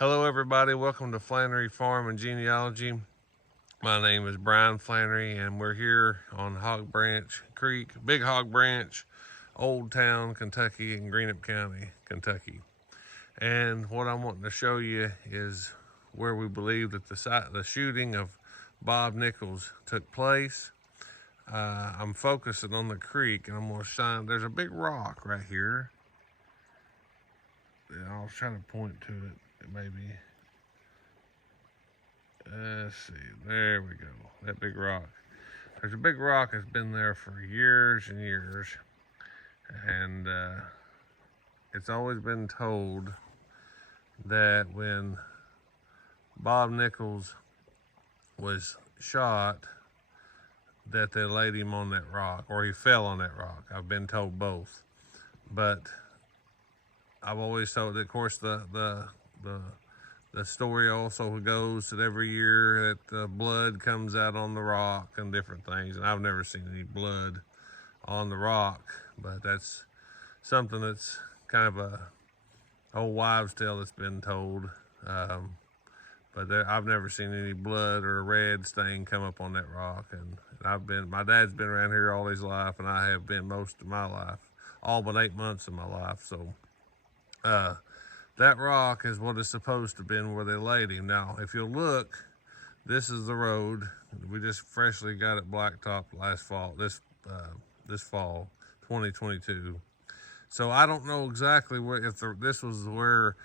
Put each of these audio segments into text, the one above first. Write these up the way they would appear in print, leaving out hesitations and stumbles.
Hello everybody, welcome to Flannery Farm and Genealogy. My name is Brian Flannery and we're here on Hog Branch Creek, Big Hog Branch, Old Town, Kentucky in Greenup County, Kentucky. And what I'm wanting to show you is where we believe that the shooting of Bob Nichols took place. I'm focusing on the creek and I'm going to shine, there's a big rock right here. I'll try to point to it. Maybe. Let's see. There we go. That big rock. There's a big rock that's been there for years and years. And it's always been told that when Bob Nichols was shot, that they laid him on that rock, or he fell on that rock. I've been told both. But I've always told, of course, the story also goes that every year that blood comes out on the rock and different things. And I've never seen any blood on the rock, but that's something that's kind of a old wives' tale that's been told. But I've never seen any blood or a red stain come up on that rock. And my dad's been around here all his life, and I have been most of my life, all but 8 months of my life. So, that rock is what it's supposed to have been where they laid him. Now, if you'll look, this is the road. We just freshly got it blacktopped last fall, this fall, 2022. So I don't know exactly where, this was where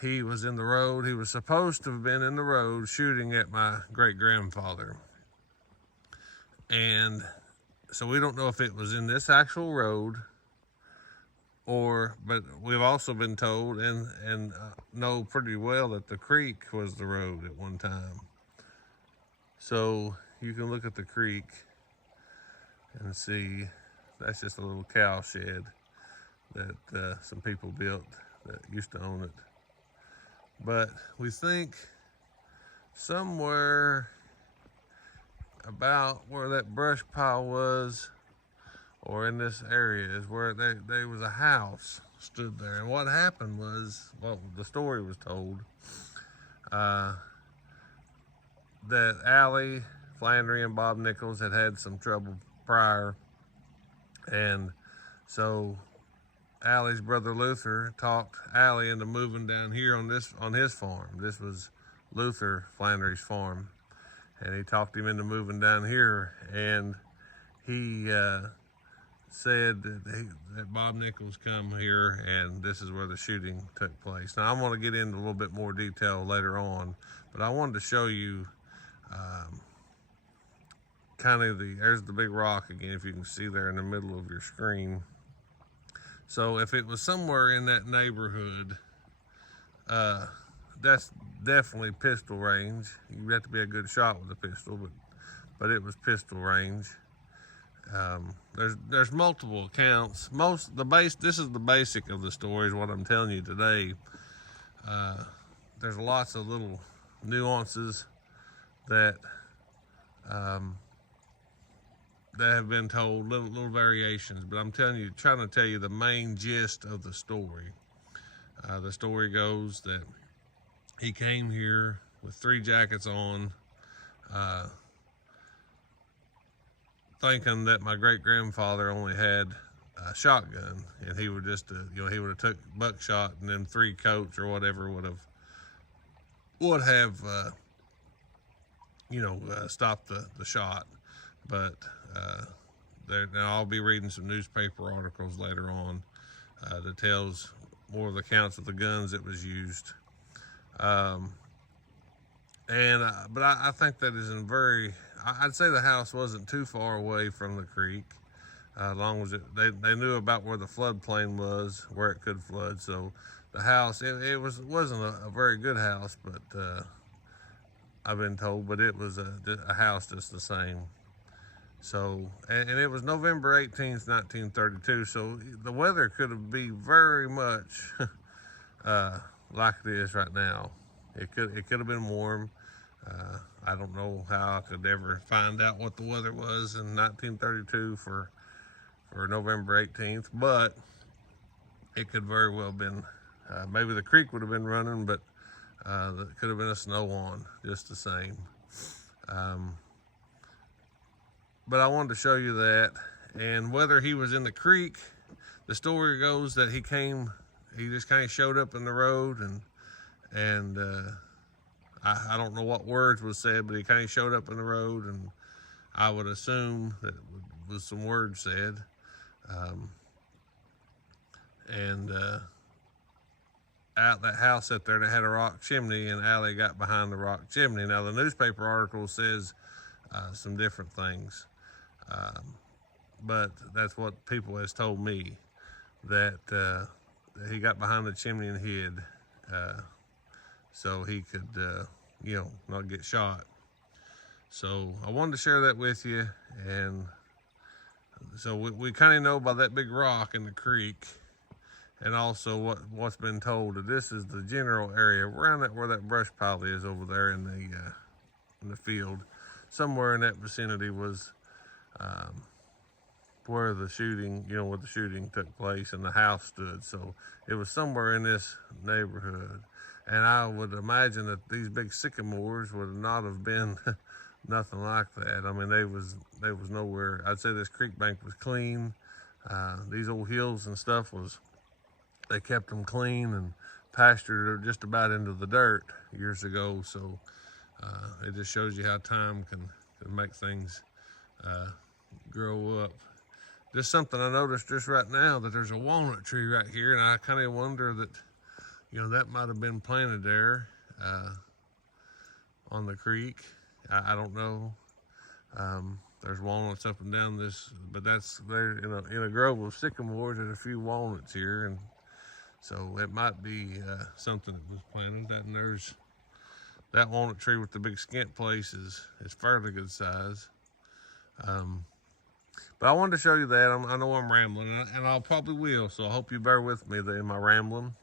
he was in the road. He was supposed to have been in the road shooting at my great-grandfather. And so we don't know if it was in this actual road, but we've also been told and know pretty well that the creek was the road at one time. So you can look at the creek and see that's just a little cow shed that some people built that used to own it. But we think somewhere about where that brush pile was, or in this area, is where there was a house stood there. And what happened was, well, the story was told, that Allie, Flannery, and Bob Nichols had some trouble prior. And so Allie's brother Luther talked Allie into moving down here on his farm. This was Luther Flannery's farm. And he talked him into moving down here. And he said that Bob Nichols come here and this is where the shooting took place. Now I'm going to get into a little bit more detail later on, but I wanted to show you kind of there's the big rock again, if you can see there in the middle of your screen. So if it was somewhere in that neighborhood, that's definitely pistol range. You have to be a good shot with a pistol, but it was pistol range. There's multiple accounts. This is the basic of the story is what I'm telling you today. There's lots of little nuances that have been told, little variations, but I'm trying to tell you the main gist of the story. The story goes that he came here with 3 jackets on, thinking that my great-grandfather only had a shotgun, and he would just, he would have took buckshot, and then 3 coats or whatever would have stopped the shot. But now I'll be reading some newspaper articles later on that tells more of the accounts of the guns that was used. But I think that is I'd say the house wasn't too far away from the creek, as long as they knew about where the floodplain was, where it could flood. So the house, it wasn't a very good house, but I've been told, but it was a house just the same. So, and it was November 18th, 1932. So the weather could be very much like it is right now. It could have been warm. I don't know how I could ever find out what the weather was in 1932 for November 18th, but it could very well have been Maybe the creek would have been running, but that could have been a snow on just the same. But I wanted to show you that. And whether he was in the creek, the story goes that he just kind of showed up in the road, and I don't know what words was said, but he kind of showed up in the road, and I would assume that it was some words said. Out that house up there that had a rock chimney, and Allie got behind the rock chimney. Now the newspaper article says some different things, but that's what people has told me, that he got behind the chimney and hid, so he could not get shot. So I wanted to share that with you. And so we kind of know by that big rock in the creek, and also what's been told, that this is the general area around where that brush pile is over there in the field. Somewhere in that vicinity was where the shooting took place and the house stood. So it was somewhere in this neighborhood. And I would imagine that these big sycamores would not have been nothing like that. I mean, they was nowhere. I'd say this creek bank was clean. These old hills and stuff they kept them clean and pastured just about into the dirt years ago. So it just shows you how time can make things grow up. Just something I noticed just right now, that there's a walnut tree right here, and I kind of wonder that, that might have been planted there on the creek. I don't know. There's walnuts up and down this, but that's there in a grove of sycamores. There's a few walnuts here, and so it might be something that was planted. And there's that walnut tree with the big skint place is fairly good size. But I wanted to show you that. I know I'm rambling, and I'll probably will, so I hope you bear with me in my rambling.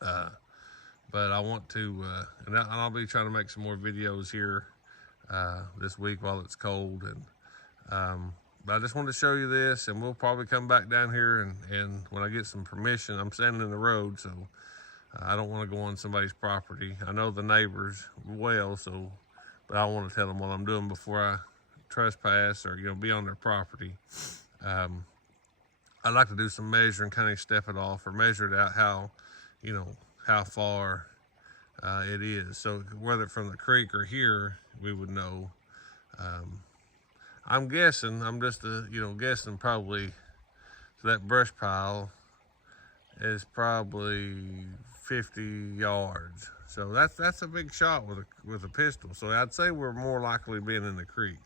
But I want to, and I'll be trying to make some more videos here this week while it's cold. But I just wanted to show you this, and we'll probably come back down here, and when I get some permission. I'm standing in the road, so I don't want to go on somebody's property. I know the neighbors well, but I want to tell them what I'm doing before I trespass or be on their property. I'd like to do some measuring, kind of step it off or measure it out how far it is. So whether from the creek or here, we would know. I'm guessing, I'm just guessing probably that brush pile is probably 50 yards. So that's a big shot with a pistol. So I'd say we're more likely being in the creek.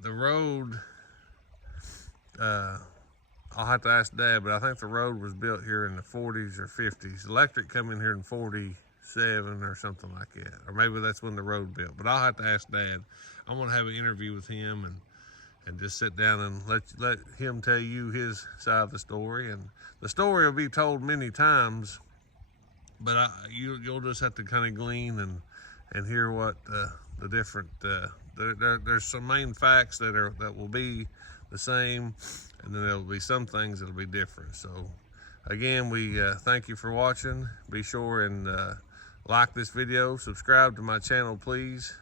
The road, I'll have to ask Dad, but I think the road was built here in the 40s or 50s. Electric come in here in 47 or something like that. Or maybe that's when the road built. But I'll have to ask Dad. I'm going to have an interview with him and just sit down and let him tell you his side of the story. And the story will be told many times, but you'll just have to kind of glean and hear what the different, there's some main facts that will be the same, and then there'll be some things that'll be different. So again, we thank you for watching. Be sure and like this video, subscribe to my channel, please.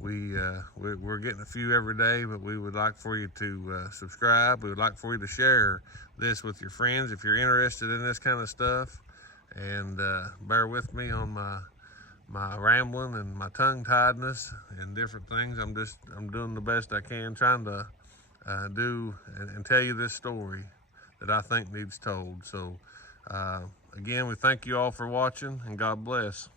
We're getting a few every day, but we would like for you to subscribe. We would like for you to share this with your friends if you're interested in this kind of stuff. And bear with me on my rambling and my tongue-tiedness and different things. I'm doing the best I can, trying to do and tell you this story that I think needs told. So again, we thank you all for watching, and God bless.